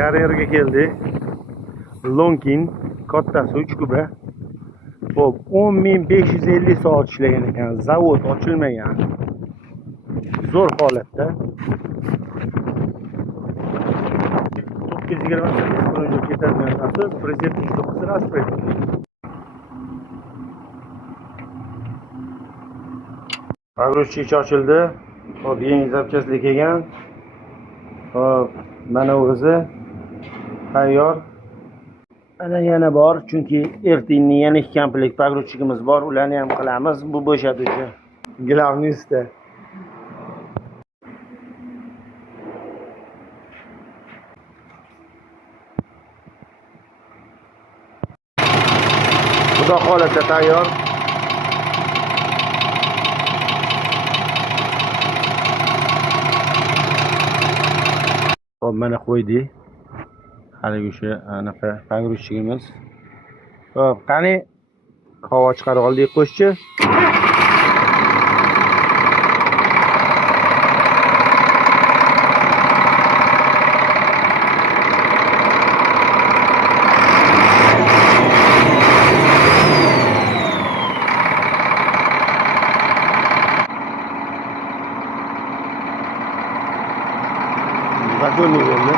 Karyerga keldik. Lonkin kattasi 3 kuba. Xo'p, 10.550 soat ishlagan ekan. Zavod ochilmagan. Zo'r holatda. 928 kilometr ketadigan asos, prezident 9 raspret. Pogruzchik ochildi. Xo'p, yangi zapchastlik kelgan. Xo'p, mana o'zi tayyor. Ana yana bor, chunki ertinning yana 2 komplet pogruzchigimiz bor, ularni ham qilamiz. Bu bo'shatuvchi. Glavniy usta. Xudo xohlasa tayyor. Xo'p, mana qo'ydik. Haligi o'sha anaqa pogruzchigimiz. Xo'p, qani havo chiqarib oldik qo'shchi. Zako'rnik bo'ldi.